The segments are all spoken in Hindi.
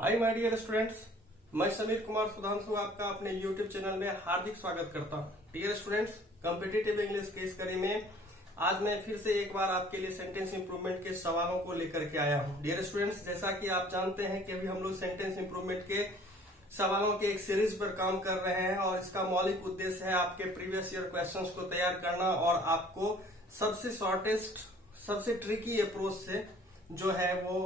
हाय माय डियर स्टूडेंट्स, मैं समीर कुमार सुधांशु आपका अपने यूट्यूब चैनल में हार्दिक स्वागत करता हूं। डियर स्टूडेंट्स, कॉम्पिटिटिव इंग्लिश के इस कड़ी में आज मैं फिर से एक बार आपके लिए सेंटेंस इंप्रूवमेंट के सवालों को लेकर के आया हूं। डियर स्टूडेंट्स, जैसा कि आप जानते हैं कि अभी हम लोग सेंटेंस इंप्रूवमेंट के सवालों के एक सीरीज पर काम कर रहे हैं और इसका मौलिक उद्देश्य है आपके प्रीवियस ईयर क्वेश्चंस को तैयार करना और आपको सबसे शॉर्टेस्ट, सबसे ट्रिकी अप्रोच से जो है वो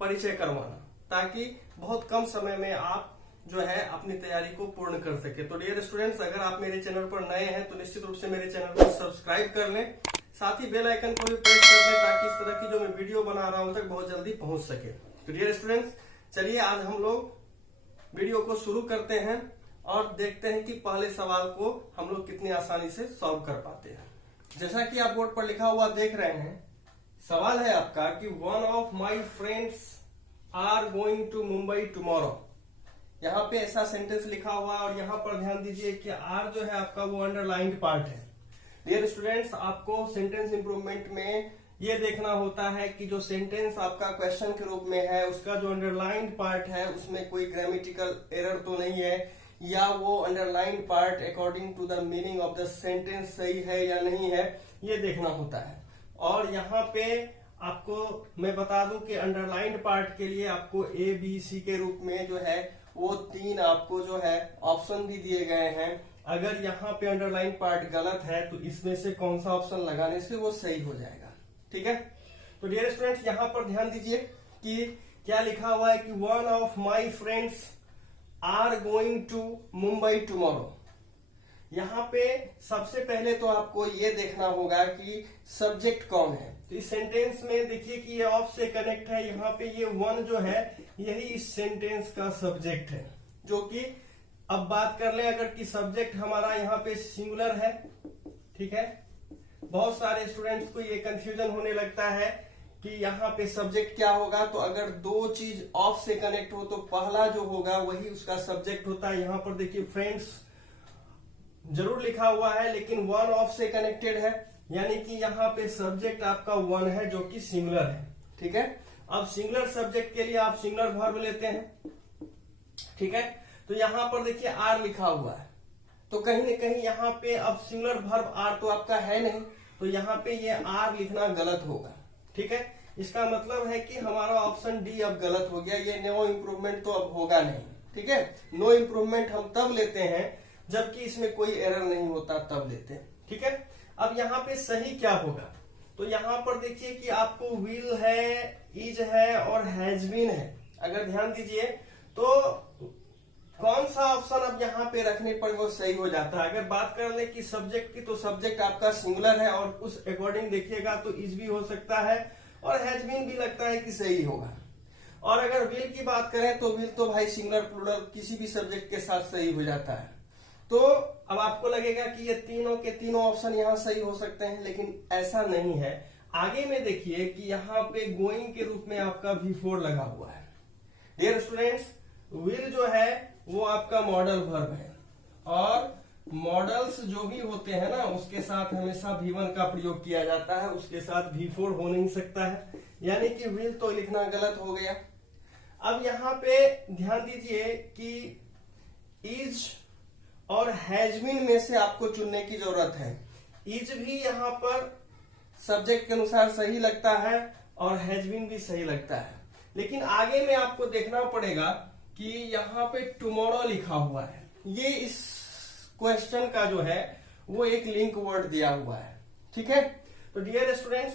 परिचय करवाना, ताकि बहुत कम समय में आप जो है अपनी तैयारी को पूर्ण कर सके। तो डियर स्टूडेंट्स, अगर आप मेरे चैनल पर नए हैं तो निश्चित रूप से मेरे चैनल को सब्सक्राइब कर लें, साथ ही बेल आइकन को भी प्रेस कर दें ताकि इस तरह की जो मैं वीडियो बना रहा हूं तक बहुत जल्दी पहुंच सके। तो डियर स्टूडेंट्स, चलिए आज हम लोग वीडियो को शुरू करते हैं और देखते हैं कि पहले सवाल को हम लोग कितनी आसानी से सॉल्व कर पाते हैं। जैसा कि आप बोर्ड पर लिखा हुआ देख रहे हैं, सवाल है आपका कि one of my friends are going to Mumbai tomorrow. यहाँ पे ऐसा सेंटेंस लिखा हुआ है और यहाँ पर ध्यान दीजिए कि आर जो है आपका वो अंडरलाइंड पार्ट है। डियर स्टूडेंट्स, आपको सेंटेंस इंप्रूवमेंट में ये देखना होता है कि जो सेंटेंस आपका क्वेश्चन के रूप में है उसका जो अंडरलाइंड पार्ट है उसमें कोई ग्रामेटिकल एरर तो नहीं है, या वो underlined part according to the meaning of the sentence सही है या नहीं है, ये देखना होता है। और यहाँ पे आपको मैं बता दूं कि अंडरलाइंड पार्ट के लिए आपको ए बी सी के रूप में जो है वो तीन आपको जो है ऑप्शन भी दिए गए हैं। अगर यहाँ पे अंडरलाइंड पार्ट गलत है तो इसमें से कौन सा ऑप्शन लगाने से वो सही हो जाएगा। ठीक है, तो डियर स्टूडेंट्स, यहाँ पर ध्यान दीजिए कि क्या लिखा हुआ है कि one of my friends are going to Mumbai tomorrow. यहाँ पे सबसे पहले तो आपको ये देखना होगा कि सब्जेक्ट कौन है। तो इस सेंटेंस में देखिए कि ये ऑफ से कनेक्ट है, यहाँ पे ये वन जो है यही इस सेंटेंस का सब्जेक्ट है। जो कि अब बात कर ले अगर कि सब्जेक्ट हमारा यहाँ पे सिंगुलर है, ठीक है। बहुत सारे स्टूडेंट्स को ये कंफ्यूजन होने लगता है कि यहाँ पे सब्जेक्ट क्या होगा। तो अगर दो चीज ऑफ से कनेक्ट हो तो पहला जो होगा वही उसका सब्जेक्ट होता है। यहाँ पर देखिए फ्रेंड्स जरूर लिखा हुआ है लेकिन वन ऑफ से कनेक्टेड है, यानी कि यहाँ पे सब्जेक्ट आपका वन है जो कि सिंगुलर है। ठीक है, अब सिंगुलर सब्जेक्ट के लिए आप सिंगुलर वर्ब लेते हैं। ठीक है, तो यहाँ पर देखिए आर लिखा हुआ है, तो कहीं न कहीं यहाँ पे अब सिंगुलर वर्ब आर तो आपका है नहीं, तो यहाँ पे ये आर लिखना गलत होगा। ठीक है, इसका मतलब है कि हमारा ऑप्शन डी अब गलत हो गया। ये नो इम्प्रूवमेंट तो अब होगा नहीं। ठीक है, नो इम्प्रूवमेंट हम तब लेते हैं जबकि इसमें कोई एरर नहीं होता, तब लेते हैं। ठीक है, अब यहाँ पे सही क्या होगा, तो यहाँ पर देखिए कि आपको विल है, इज है और हैज बीन है। अगर ध्यान दीजिए तो कौन सा ऑप्शन अब यहाँ पे रखने पर वो सही हो जाता है। अगर बात कर ले कि सब्जेक्ट की, तो सब्जेक्ट आपका सिंगुलर है और उस अकॉर्डिंग देखिएगा तो इज भी हो सकता है और हैज बीन भी लगता है कि सही होगा। और अगर विल की बात करें तो विल तो भाई सिंगुलर प्लूरल किसी भी सब्जेक्ट के साथ सही हो जाता है। तो अब आपको लगेगा कि ये तीनों के तीनों ऑप्शन यहाँ सही हो सकते हैं, लेकिन ऐसा नहीं है। आगे में देखिए कि यहाँ पे गोइंग के रूप में आपका V4 लगा हुआ है। डियर स्टूडेंट्स, विल जो है वो आपका मॉडल वर्ब है और मॉडल्स जो भी होते हैं ना उसके साथ हमेशा V1 का प्रयोग किया जाता है, उसके साथ V4 हो नहीं सकता है, यानी कि विल तो लिखना गलत हो गया। अब यहाँ पे ध्यान दीजिए कि इज और हैज बीन में से आपको चुनने की जरूरत है। इज भी यहाँ पर सब्जेक्ट के अनुसार सही लगता है और हैज बीन भी सही लगता है, लेकिन आगे में आपको देखना पड़ेगा कि यहाँ पे टुमारो लिखा हुआ है। ये इस क्वेश्चन का जो है वो एक लिंक वर्ड दिया हुआ है। ठीक है, तो डियर स्टूडेंट्स,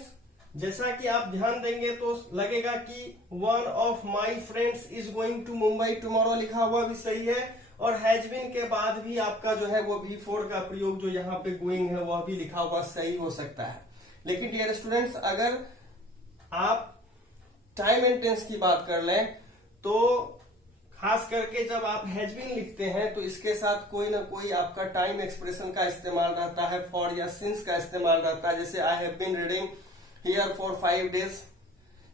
जैसा कि आप ध्यान देंगे तो लगेगा कि one of my friends is going to Mumbai tomorrow लिखा हुआ भी सही है और हैज बीन के बाद भी आपका जो है वो V4 का प्रयोग जो यहाँ पे गोइंग है वह भी लिखा हुआ सही हो सकता है। लेकिन डियर स्टूडेंट्स, अगर आप टाइम एंड टेंस की बात कर लें तो खास करके जब आप हैज बीन लिखते हैं तो इसके साथ कोई ना कोई आपका टाइम एक्सप्रेशन का इस्तेमाल रहता है, फॉर या सिंस का इस्तेमाल रहता है। जैसे I have been reading here for 5 days,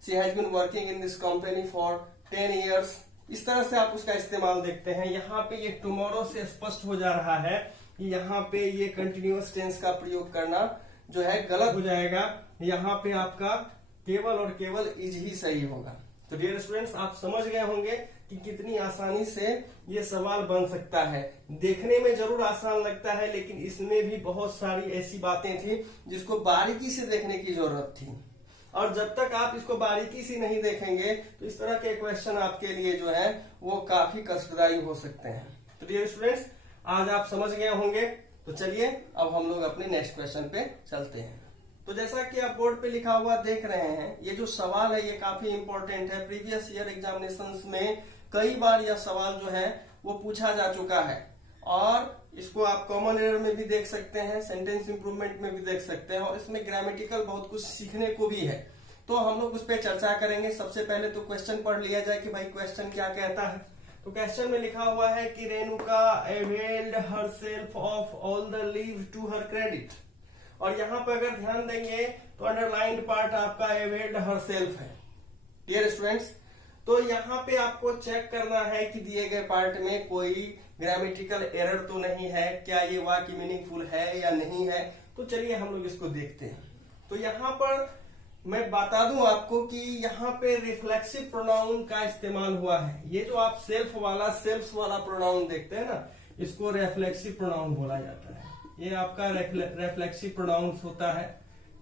she has been working in this company for 10 years। इस तरह से आप उसका इस्तेमाल देखते हैं। यहाँ पे ये टुमारो से स्पष्ट हो जा रहा है कि यहाँ पे ये कंटिन्यूअस टेंस का प्रयोग करना जो है गलत हो जाएगा। यहाँ पे आपका केवल और केवल इज ही सही होगा। तो डियर स्टूडेंट्स, आप समझ गए होंगे कि कितनी आसानी से ये सवाल बन सकता है। देखने में जरूर आसान लगता है, लेकिन इसमें भी बहुत सारी ऐसी बातें थी जिसको बारीकी से देखने की जरूरत थी, और जब तक आप इसको बारीकी से नहीं देखेंगे तो इस तरह के क्वेश्चन आपके लिए जो है वो काफी कष्टदायी हो सकते हैं। तो डियर स्टूडेंट्स, आज आप समझ गए होंगे। तो चलिए अब हम लोग अपने नेक्स्ट क्वेश्चन पे चलते हैं। तो जैसा कि आप बोर्ड पे लिखा हुआ देख रहे हैं, ये जो सवाल है ये काफी इंपॉर्टेंट है। प्रीवियस ईयर एग्जामिनेशंस में कई बार यह सवाल जो है वो पूछा जा चुका है, और इसको आप कॉमन एरर में भी देख सकते हैं, सेंटेंस इंप्रूवमेंट में भी देख सकते हैं, और इसमें ग्रामेटिकल बहुत कुछ सीखने को भी है। तो हम लोग उस पर चर्चा करेंगे। सबसे पहले तो क्वेश्चन पढ़ लिया जाए कि भाई क्वेश्चन क्या कहता है। तो क्वेश्चन में लिखा हुआ है कि Renuka availed herself of all the leave to her credit, और यहाँ पे अगर ध्यान देंगे तो अंडरलाइंड पार्ट आपका अवेल्ड हरसेल्फ है। डियर स्टूडेंट्स, तो यहाँ पे आपको चेक करना है कि दिए गए पार्ट में कोई ग्रामेटिकल एरर तो नहीं है, क्या ये वाक्य मीनिंगफुल है या नहीं है। तो चलिए हम लोग इसको देखते हैं। तो यहाँ पर मैं बता दूं आपको कि यहाँ पे रिफ्लेक्सिव प्रोनाउन का इस्तेमाल हुआ है। ये जो आप सेल्फ वाला प्रोनाउन देखते हैं ना, इसको रिफ्लेक्सिव प्रोनाउन बोला जाता है। ये आपका रिफ्लेक्सिव प्रोनाउन होता है,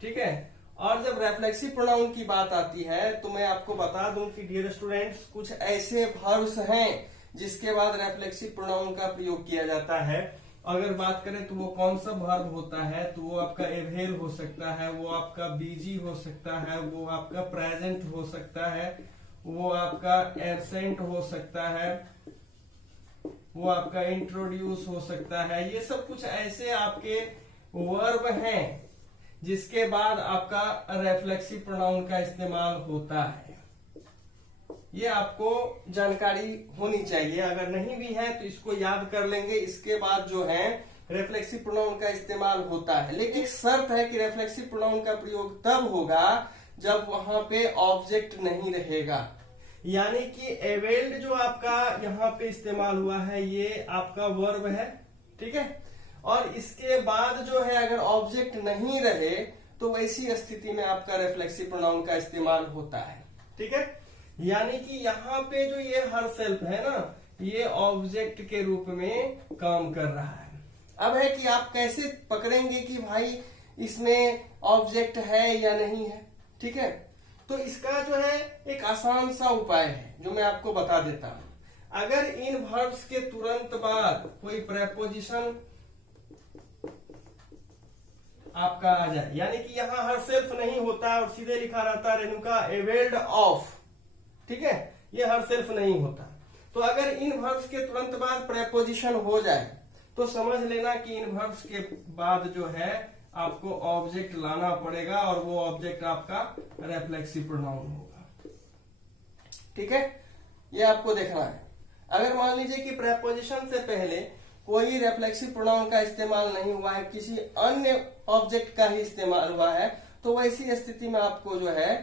ठीक है। और जब रिफ्लेक्सिव प्रोनाउन की बात आती है तो मैं आपको बता दूं कि डियर स्टूडेंट्स, कुछ ऐसे वर्ब्स हैं जिसके बाद रिफ्लेक्सिव प्रोनाउन का प्रयोग किया जाता है। अगर बात करें तो वो कौन सा वर्ब होता है, तो वो आपका एवेल हो सकता है, वो आपका बीजी हो सकता है, वो आपका प्रेजेंट हो सकता है, वो आपका एब्सेंट हो सकता है, वो आपका इंट्रोड्यूस हो सकता है। ये सब कुछ ऐसे आपके वर्ब हैं जिसके बाद आपका रिफ्लेक्सिव प्रोनाउन का इस्तेमाल होता है। ये आपको जानकारी होनी चाहिए, अगर नहीं भी है तो इसको याद कर लेंगे। इसके बाद जो है रिफ्लेक्सिव प्रोनाउन का इस्तेमाल होता है, लेकिन एक शर्त है कि रिफ्लेक्सिव प्रोनाउन का प्रयोग तब होगा जब वहां पे ऑब्जेक्ट नहीं रहेगा। यानी कि अवेल्ड जो आपका यहाँ पे इस्तेमाल हुआ है ये आपका वर्ब है, ठीक है। और इसके बाद जो है अगर ऑब्जेक्ट नहीं रहे तो वैसी स्थिति में आपका रिफ्लेक्सिव प्रोनाउन का इस्तेमाल होता है, ठीक है। यानी कि यहाँ पे जो ये हरसेल्फ है ना, ये ऑब्जेक्ट के रूप में काम कर रहा है। अब है कि आप कैसे पकड़ेंगे कि भाई इसमें ऑब्जेक्ट है या नहीं है, ठीक है। तो इसका जो है एक आसान सा उपाय है जो मैं आपको बता देता हूं। अगर इन वर्ब्स के तुरंत बाद कोई प्रेपोजिशन आपका आ जाए, यानी कि यहाँ हरसेल्फ नहीं होता और सीधे लिखा रहता रेणुका अवेल्ड ऑफ, ठीक है, ये हरसेल्फ नहीं होता। तो अगर इन वर्ब्स के तुरंत बाद प्रेपोजिशन हो जाए तो समझ लेना कि इन वर्ब्स के बाद जो है आपको ऑब्जेक्ट लाना पड़ेगा, और वो ऑब्जेक्ट आपका रिफ्लेक्सिव प्रोनाउन होगा, ठीक है। ये आपको देखना है। अगर मान लीजिए कि प्रेपोजिशन से पहले कोई रिफ्लेक्सिव प्रोनाउन का इस्तेमाल नहीं हुआ है, किसी अन्य ऑब्जेक्ट का ही इस्तेमाल हुआ है, तो वैसी स्थिति में आपको जो है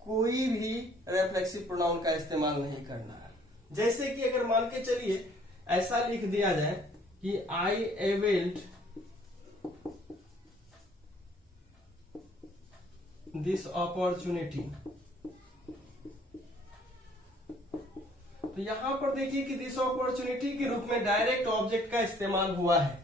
कोई भी रिफ्लेक्सिव प्रोनाउन का इस्तेमाल नहीं करना है। जैसे कि अगर मान के चलिए ऐसा लिख दिया जाए कि आई अवेल्ड दिस अपॉर्चुनिटी, तो यहां पर देखिए कि दिस अपॉर्चुनिटी के रूप में डायरेक्ट ऑब्जेक्ट का इस्तेमाल हुआ है।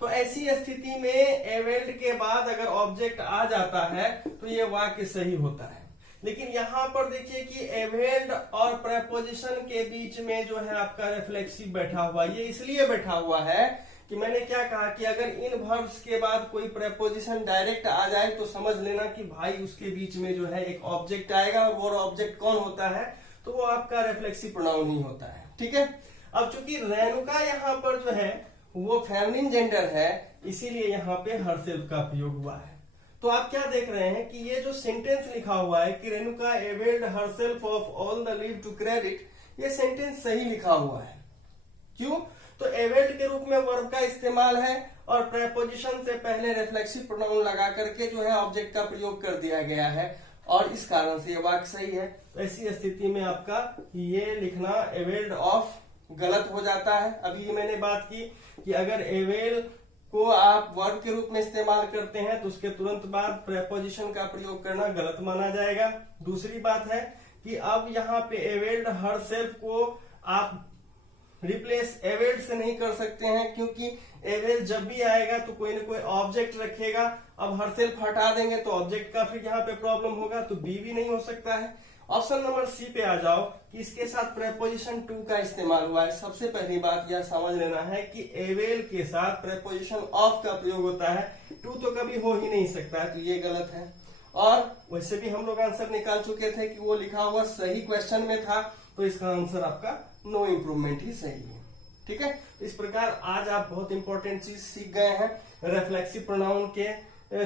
तो ऐसी स्थिति में अवेल्ड के बाद अगर ऑब्जेक्ट आ जाता है तो ये वाक्य सही होता है। लेकिन यहाँ पर देखिए कि अवेल्ड और प्रेपोजिशन के बीच में जो है आपका रिफ्लेक्सिव बैठा हुआ, ये इसलिए बैठा हुआ है कि मैंने क्या कहा कि अगर इन वर्ब्स के बाद कोई प्रेपोजिशन डायरेक्ट आ जाए तो समझ लेना कि भाई उसके बीच में जो है एक ऑब्जेक्ट आएगा, और वो ऑब्जेक्ट कौन होता है, तो वो आपका रिफ्लेक्सिव प्रोनाउन ही होता है, ठीक है। अब चूंकि रेणुका यहाँ पर जो है वो फेमिनिन जेंडर है, इसीलिए यहाँ पे हरसेल्फ का प्रयोग हुआ है। तो आप क्या देख रहे हैं कि ये जो सेंटेंस लिखा हुआ है कि Renuka availed herself of all the leave to credit, ये सेंटेंस सही लिखा हुआ है। क्यों? तो अवेल्ड के रूप में वर्ब का इस्तेमाल है और प्रेपोजिशन से पहले रिफ्लेक्सिव प्रोनाउन लगा करके जो है ऑब्जेक्ट का प्रयोग कर दिया गया है, और इस कारण से ये वाक्य सही है। तो ऐसी स्थिति में आपका ये लिखना अवेल्ड ऑफ गलत हो जाता है। अभी मैंने बात की कि अगर अवेल को आप वर्ब के रूप में इस्तेमाल करते हैं तो उसके तुरंत बाद प्रेपोजिशन का प्रयोग करना गलत माना जाएगा। दूसरी बात है कि अब यहाँ पे अवेल्ड हरसेल्फ को आप रिप्लेस एवेल्ड से नहीं कर सकते हैं, क्योंकि एवेल्ड जब भी आएगा तो कोई ना कोई ऑब्जेक्ट रखेगा। अब हरसेल्फ हटा देंगे तो ऑब्जेक्ट का फिर यहाँ पे प्रॉब्लम होगा, तो बी भी नहीं हो सकता है। ऑप्शन नंबर सी पे आ जाओ कि इसके साथ प्रेपोजिशन टू का इस्तेमाल हुआ है। सबसे पहली बात यह समझ लेना है कि एवेल के साथ प्रेपोजिशन ऑफ का प्रयोग होता है, टू तो कभी हो ही नहीं सकता है, तो ये गलत है। और वैसे भी हम लोग आंसर निकाल चुके थे कि वो लिखा हुआ सही क्वेश्चन में था, तो इसका आंसर आपका नो इम्प्रूवमेंट ही सही है। ठीक है, इस प्रकार आज आप बहुत इंपॉर्टेंट चीज सीख गए हैं। रिफ्लेक्सिव प्रोनाउन के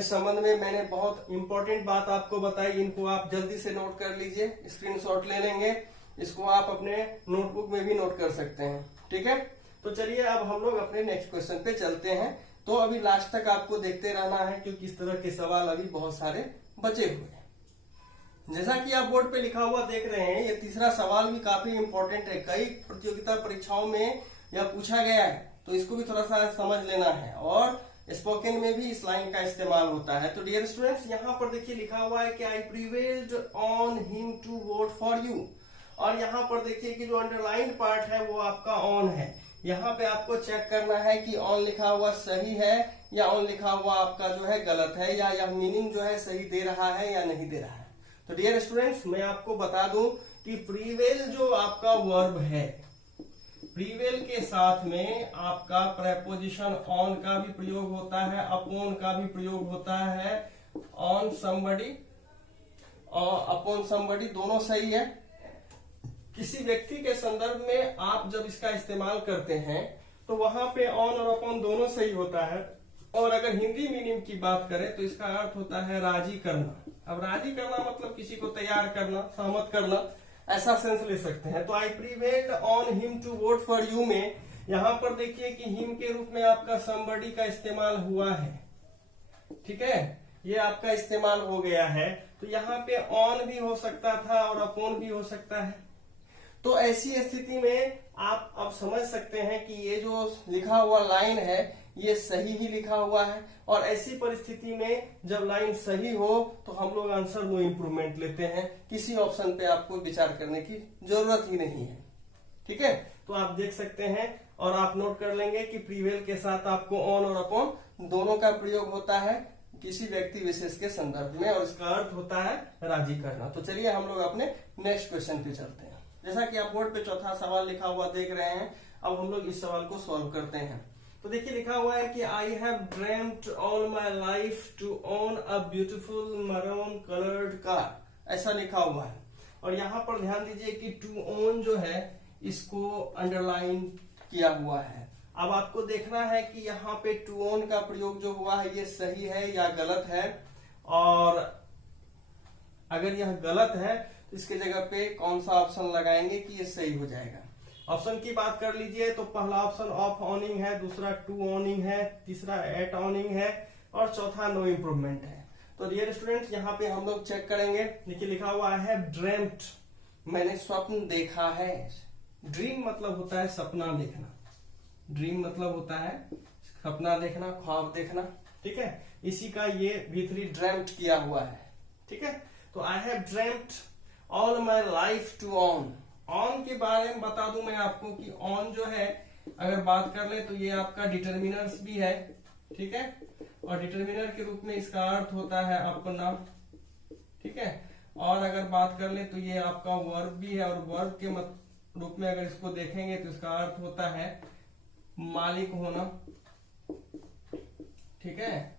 संबंध में मैंने बहुत इंपॉर्टेंट बात आपको बताई, इनको आप जल्दी से नोट कर लीजिए, स्क्रीनशॉट ले लेंगे, इसको आप अपने नोटबुक में भी नोट कर सकते हैं। ठीक है, तो चलिए अब हम लोग अपने नेक्स्ट क्वेश्चन पे चलते हैं। तो अभी लास्ट तक आपको देखते रहना है, क्योंकि इस तरह के सवाल अभी बहुत सारे बचे हुए हैं। जैसा कि आप बोर्ड पे लिखा हुआ देख रहे हैं, ये तीसरा सवाल भी काफी इंपॉर्टेंट है, कई प्रतियोगिता परीक्षाओं में यह पूछा गया है, तो इसको भी थोड़ा सा समझ लेना है। और स्पोकन में भी इस लाइन का इस्तेमाल होता है। तो डियर स्टूडेंट्स, यहाँ पर देखिए लिखा हुआ है कि I prevailed on him to vote for you, और यहाँ पर देखिए कि जो अंडरलाइन पार्ट है वो आपका ऑन है। यहाँ पे आपको चेक करना है कि ऑन लिखा हुआ सही है या ऑन लिखा हुआ आपका जो है गलत है, या यह मीनिंग जो है सही दे रहा है या नहीं दे रहा है। तो डियर स्टूडेंट्स, मैं आपको बता दूं कि प्रीवेल जो आपका वर्ब है, प्रीवेल के साथ में आपका प्रेपोजिशन ऑन का भी प्रयोग होता है, अपॉन का भी प्रयोग होता है। ऑन समबडी और अपॉन समबडी दोनों सही है। किसी व्यक्ति के संदर्भ में आप जब इसका इस्तेमाल करते हैं तो वहां पे ऑन और अपॉन दोनों सही होता है। और अगर हिंदी मीनिंग की बात करें तो इसका अर्थ होता है राजी करना। अब राजी करना मतलब किसी को तैयार करना, सहमत करना, ऐसा सेंस ले सकते हैं। तो I prevailed on him to vote for you में यहाँ पर देखिए कि हिम के रूप में आपका समबडी का इस्तेमाल हुआ है। ठीक है, ये आपका इस्तेमाल हो गया है। तो यहाँ पे ऑन भी हो सकता था और अपॉन भी हो सकता है। तो ऐसी स्थिति में आप अब समझ सकते हैं कि ये जो लिखा हुआ लाइन है ये सही ही लिखा हुआ है। और ऐसी परिस्थिति में जब लाइन सही हो तो हम लोग आंसर नो इम्प्रूवमेंट लेते हैं, किसी ऑप्शन पे आपको विचार करने की जरूरत ही नहीं है। ठीक है, तो आप देख सकते हैं और आप नोट कर लेंगे कि प्रीवेल के साथ आपको ऑन और अपॉन दोनों का प्रयोग होता है किसी व्यक्ति विशेष के संदर्भ में, और इसका अर्थ होता है राजी करना। तो चलिए हम लोग अपने नेक्स्ट क्वेश्चन पे चलते हैं। जैसा कि आप बोर्ड पे चौथा सवाल लिखा हुआ देख रहे हैं, अब हम लोग इस सवाल को सॉल्व करते हैं। तो देखिए लिखा हुआ है कि I have dreamed all my life to own a beautiful maroon coloured car, ऐसा लिखा हुआ है। और यहाँ पर ध्यान दीजिए कि टू ओन जो है इसको अंडरलाइन किया हुआ है। अब आपको देखना है कि यहाँ पे टू ओन का प्रयोग जो हुआ है ये सही है या गलत है, और अगर यह गलत है तो इसके जगह पे कौन सा ऑप्शन लगाएंगे कि ये सही हो जाएगा। ऑप्शन की बात कर लीजिए तो पहला ऑप्शन ऑफ ऑनिंग है, दूसरा टू ऑनिंग है, तीसरा एट ऑनिंग है, और चौथा नो इम्प्रूवमेंट है। तो डियर स्टूडेंट्स, यहाँ पे हम लोग चेक करेंगे। देखिए लिखा हुआ है ड्रीम्ड, मैंने स्वप्न देखा है। ड्रीम मतलब होता है सपना देखना, ड्रीम मतलब होता है सपना देखना, ख्वाब देखना। ठीक है, इसी का ये V3 ड्रीम्ड किया हुआ है। ठीक है, तो I have dreamed all my life to own. Own के बारे में बता दूं मैं आपको कि ऑन जो है अगर बात कर ले तो ये आपका डिटर्मिनर्स भी है। ठीक है, और डिटर्मिनर के रूप में इसका अर्थ होता है अपना। ठीक है, और अगर बात कर ले तो ये आपका वर्ब भी है, और वर्ब के रूप में अगर इसको देखेंगे तो इसका अर्थ होता है मालिक होना। ठीक है,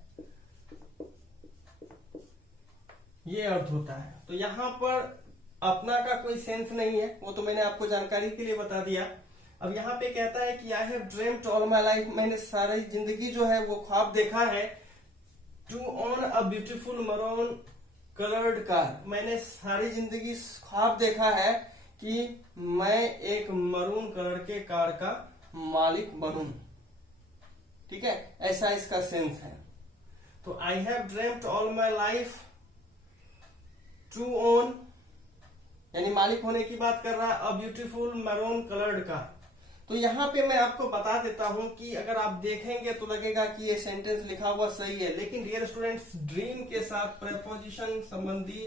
ये अर्थ होता है। तो यहाँ पर अपना का कोई सेंस नहीं है, वो तो मैंने आपको जानकारी के लिए बता दिया। अब यहाँ पे कहता है कि I have dreamed all my life, मैंने सारी जिंदगी जो है वो ख्वाब देखा है to own a beautiful maroon coloured car, मैंने सारी जिंदगी ख्वाब देखा है कि मैं एक मरून कलर के कार का मालिक बनूं। ठीक है, ऐसा इसका सेंस है। तो I have dreamed all my life to own, यानी मालिक होने की बात कर रहा है, अ ब्यूटीफुल मैरून कलर्ड का। तो यहाँ पे मैं आपको बता देता हूं कि अगर आप देखेंगे तो लगेगा कि ये सेंटेंस लिखा हुआ सही है, लेकिन डियर स्टूडेंट्स ड्रीम के साथ प्रेपोजिशन संबंधी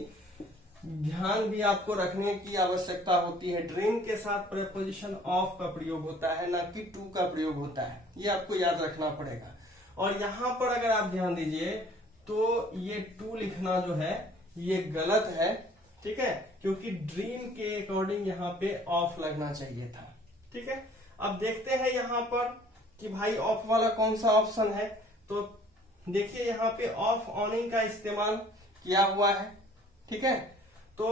ध्यान भी आपको रखने की आवश्यकता होती है। ड्रीम के साथ प्रेपोजिशन ऑफ का प्रयोग होता है, ना कि टू का प्रयोग होता है, ये आपको याद रखना पड़ेगा। और यहाँ पर अगर आप ध्यान दीजिए तो ये टू लिखना जो है ये गलत है, ठीक है, क्योंकि ड्रीम के अकॉर्डिंग यहाँ पे ऑफ लगना चाहिए था, ठीक है। अब देखते हैं यहाँ पर कि भाई ऑफ वाला कौन सा ऑप्शन है। तो देखिए यहाँ पे ऑफ ऑनिंग का इस्तेमाल किया हुआ है, ठीक है। तो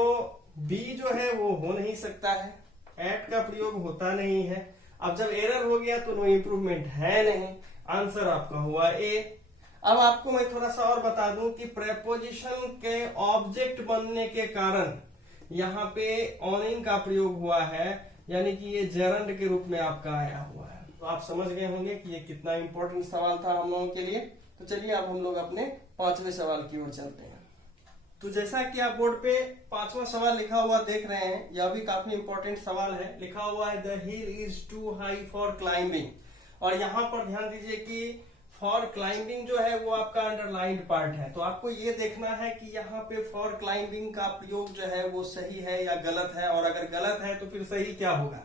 बी जो है वो हो नहीं सकता है, एट का प्रयोग होता नहीं है। अब जब एरर हो गया तो नो इम्प्रूवमेंट है नहीं, आंसर आपका हुआ ए। अब आपको मैं थोड़ा सा और बता दूं कि प्रेपोजिशन के ऑब्जेक्ट बनने के कारण यहाँ पे ऑनिंग का प्रयोग हुआ है, यानी कि ये जेरंड के रूप में आपका आया हुआ है। तो आप समझ गए होंगे कि ये कितना इंपॉर्टेंट सवाल था हम लोगों के लिए। तो चलिए अब हम लोग अपने 5वें सवाल की ओर चलते हैं। तो जैसा कि आप बोर्ड पे 5वां सवाल लिखा हुआ देख रहे हैं, यह भी काफी इंपॉर्टेंट सवाल है। लिखा हुआ है the hill is too high for climbing, और यहाँ पर ध्यान दीजिए कि फॉर क्लाइंबिंग जो है वो आपका अंडरलाइंड पार्ट है। तो आपको ये देखना है कि यहाँ पे फॉर क्लाइंबिंग का प्रयोग जो है वो सही है या गलत है, और अगर गलत है तो फिर सही क्या होगा।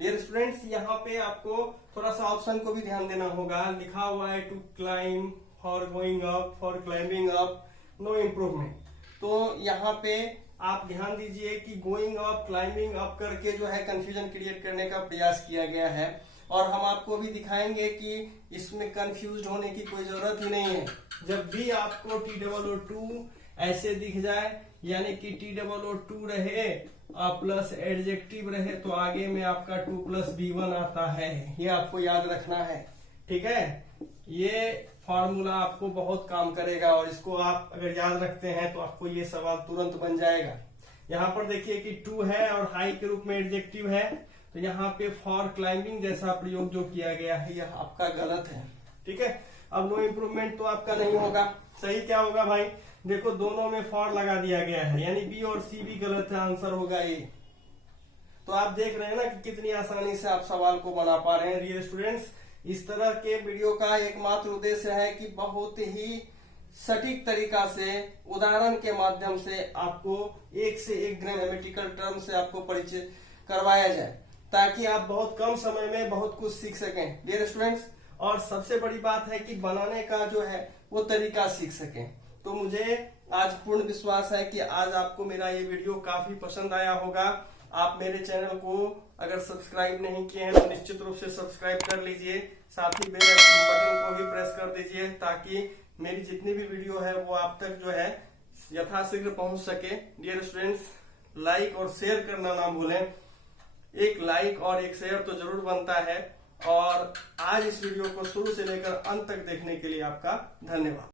डियर स्टूडेंट्स, यहाँ पे आपको थोड़ा सा ऑप्शन को भी ध्यान देना होगा। लिखा हुआ है to climb, for going up, for climbing up, no improvement. तो यहाँ पे आप ध्यान दीजिए कि गोइंग अप, क्लाइंबिंग अप करके जो है कंफ्यूजन क्रिएट करने का प्रयास किया गया है, और हम आपको भी दिखाएंगे कि इसमें कंफ्यूज होने की कोई जरूरत ही नहीं है। जब भी आपको TOO2 ऐसे दिख जाए, यानी कि TOO2 रहे प्लस एडजेक्टिव रहे, तो आगे में आपका 2 + B1 आता है, ये आपको याद रखना है, ठीक है। ये फॉर्मूला आपको बहुत काम करेगा, और इसको आप अगर याद रखते हैं तो आपको ये सवाल तुरंत बन जाएगा। यहाँ पर देखिए कि 2 है और हाई के रूप में एडजेक्टिव है, तो यहाँ पे फॉर क्लाइंबिंग जैसा प्रयोग जो किया गया है यह आपका गलत है, ठीक है। अब नो इम्प्रूवमेंट तो आपका नहीं होगा। सही क्या होगा भाई, देखो दोनों में फॉर लगा दिया गया है, यानी बी और सी भी गलत है, आंसर होगा ए। तो आप देख रहे हैं ना कि कितनी आसानी से आप सवाल को बना पा रहे हैं। डियर स्टूडेंट्स, इस तरह के वीडियो का एकमात्र उद्देश्य है कि बहुत ही सटीक तरीका से उदाहरण के माध्यम से आपको एक से एक ग्रामेटिकल टर्म से आपको परिचय करवाया जाए, ताकि आप बहुत कम समय में बहुत कुछ सीख सकें डियर स्टूडेंट्स। और सबसे बड़ी बात है कि बनाने का जो है वो तरीका सीख सकें। तो मुझे आज पूर्ण विश्वास है कि आज आपको मेरा ये वीडियो काफी पसंद आया होगा। आप मेरे चैनल को अगर सब्सक्राइब नहीं किए हैं तो निश्चित रूप से सब्सक्राइब कर लीजिए, साथ ही बेल बटन को भी प्रेस कर दीजिए, ताकि मेरी जितनी भी वीडियो है वो आप तक जो है यथाशीघ्र पहुंच सके। डियर स्टूडेंट्स, लाइक और शेयर करना ना भूलें। एक लाइक और एक शेयर तो जरूर बनता है। और आज इस वीडियो को शुरू से लेकर अंत तक देखने के लिए आपका धन्यवाद।